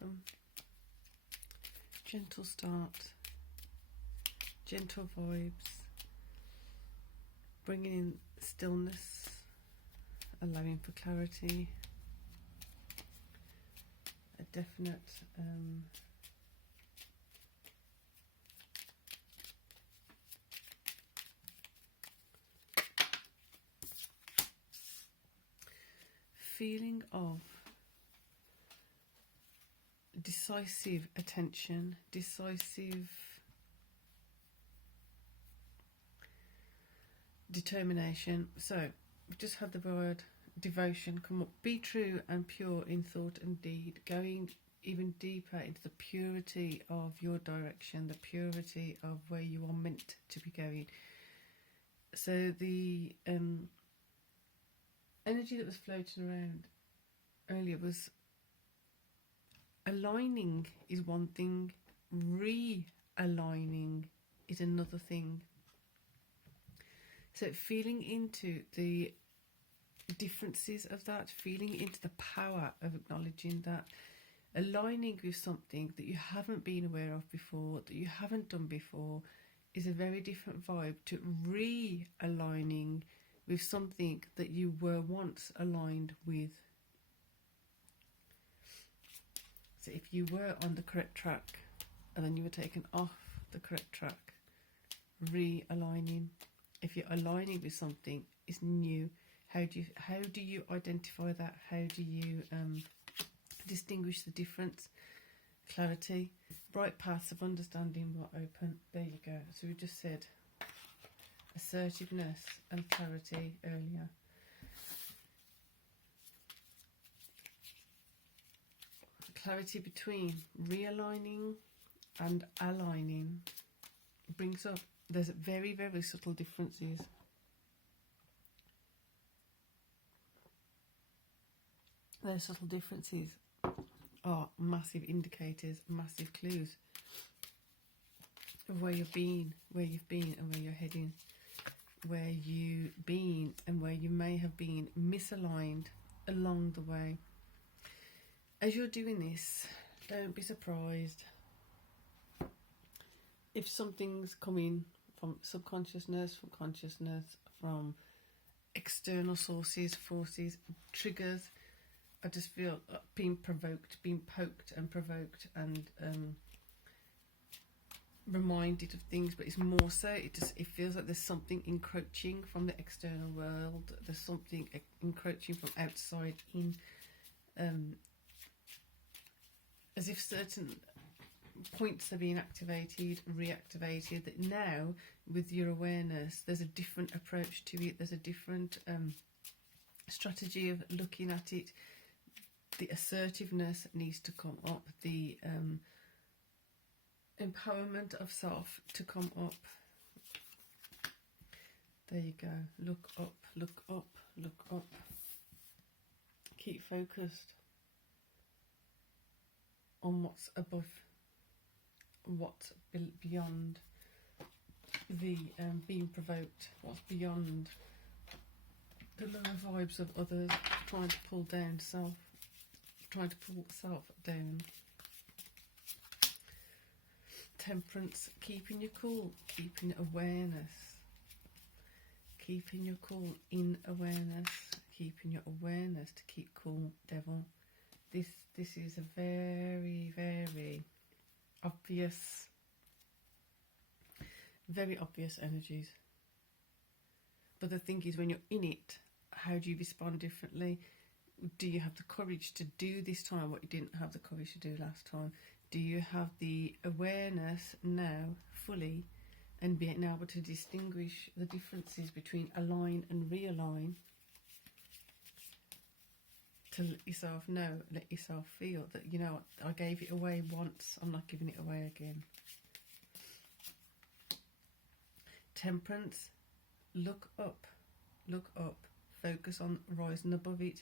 welcome. Gentle start, gentle vibes, bringing in stillness, allowing for clarity, a definite feeling of decisive attention, decisive determination. So we've just had the word devotion come up. Be true and pure in thought and deed, going even deeper into the purity of your direction, the purity of where you are meant to be going. So the energy that was floating around earlier was aligning is one thing, realigning is another thing. So feeling into the differences of that, feeling into the power of acknowledging that, aligning with something that you haven't been aware of before, that you haven't done before, is a very different vibe to realigning with something that you were once aligned with. So if you were on the correct track and then you were taken off the correct track, realigning. If you're aligning with something, it's new. How do you identify that? How do you distinguish the difference? Clarity, bright paths of understanding will open. There you go. So we just said assertiveness and clarity earlier. Clarity between realigning and aligning brings up, there's very, very subtle differences. Those subtle differences are massive indicators, massive clues of where you've been, and where you're heading, where you've been and where you may have been misaligned along the way. As you're doing this, don't be surprised if something's coming from subconsciousness, from consciousness, from external sources, forces, triggers. I just feel being provoked, being poked and provoked and reminded of things, but it's more so, it feels like there's something encroaching from the external world, there's something encroaching from outside in, as if certain points are being activated, reactivated, that now with your awareness there's a different approach to it, there's a different strategy of looking at it. The assertiveness needs to come up, the empowerment of self to come up. There you go. Look up, look up, look up. Keep focused on what's above, what's beyond the being provoked, what's beyond the lower vibes of others, trying to pull down self, trying to pull self down. Temperance, keeping your cool, keeping awareness, keeping your cool in awareness, keeping your awareness to keep cool, devil. This is a very, very obvious energies. But the thing is, when you're in it, how do you respond differently? Do you have the courage to do this time what you didn't have the courage to do last time? Do you have the awareness now fully and being able to distinguish the differences between align and realign? To let yourself know, let yourself feel that, you know, I gave it away once, I'm not giving it away again. Temperance, look up, focus on rising above it.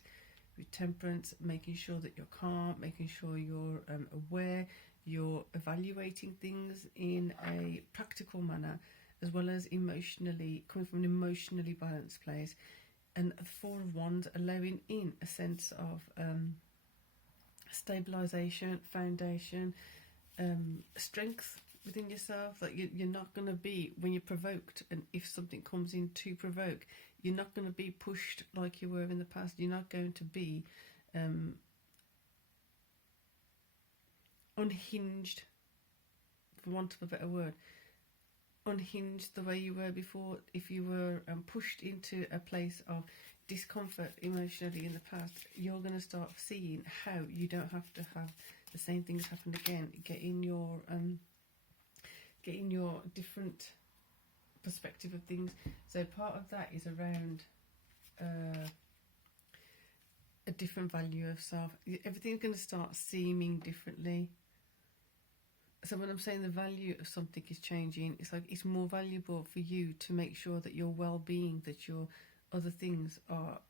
With temperance, making sure that you're calm, making sure you're aware, you're evaluating things in a practical manner, as well as emotionally, coming from an emotionally balanced place. And the Four of Wands, allowing in a sense of stabilization, foundation, strength within yourself. Like you're not going to be, when you're provoked, and if something comes in to provoke, you're not going to be pushed like you were in the past. You're not going to be unhinged, for want of a better word, unhinged the way you were before. If you were pushed into a place of discomfort emotionally in the past, you're going to start seeing how you don't have to have the same things happen again. Getting your different perspective of things. So part of that is around a different value of self. Everything's going to start seeming differently. So when I'm saying the value of something is changing, it's like it's more valuable for you to make sure that your well-being, that your other things are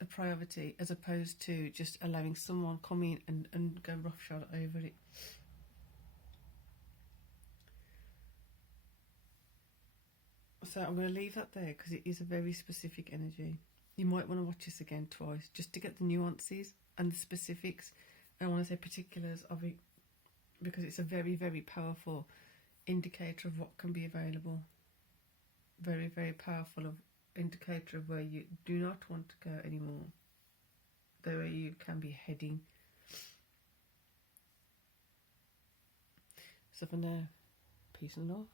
a priority, as opposed to just allowing someone come in and go roughshod over it. So I'm going to leave that there because it is a very specific energy. You might want to watch this again twice just to get the nuances and the specifics. I want to say particulars of it, because it's a very, very powerful indicator of what can be available. Very, very powerful indicator of where you do not want to go anymore. Where you can be heading. So for now, peace and love.